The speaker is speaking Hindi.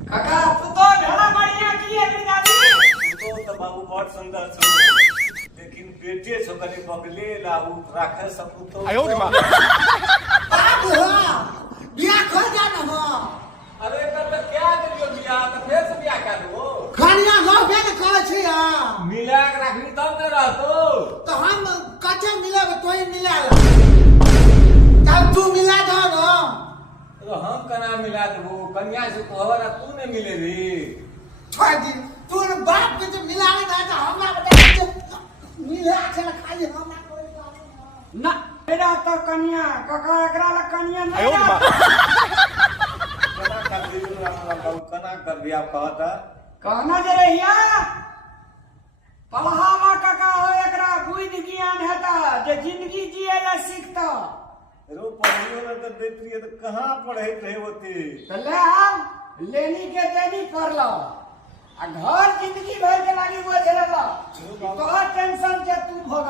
काका तू तो ढेला बढ़िया की है दादी तो बाबू बहुत सुंदर छो लेकिन बेटे छो कने बगले लाऊ राखे सकू तो आयो रे मां बाबू हो बिया खो जाना हो अरे तब क्या करियो बिया तो फिर से बिया कर दो खानिया लो के कहै छी आ मिला के रखनी तब न रहतो तो हम कच्चे मिले तोई मिला तब तू मिला दो ना तो हम कना मिला दबो कन्या से कहवर तू ने मिले रे छोड़ दी तू बाप के तो मिलावे ना तो हमरा बता मिला के खाली हमरा कोई ना मेरा तो कन्या काका एकरा ला कन्या आयो रे मां कना कर दियो हमरा बाबू कना कर बिया कहता कहना जे रहिया पढ़ावा काका हो एकरा बुद्धि ज्ञान हेता जे जिंदगी जिए ला सीखता रो पढ़ियो न तो देती तो कहां पढ़े रहे होते तो ले आओ लेनी के देनी कर लो आ घर जिंदगी भर के लागी बोझ रहला तो टेंशन के तू भोग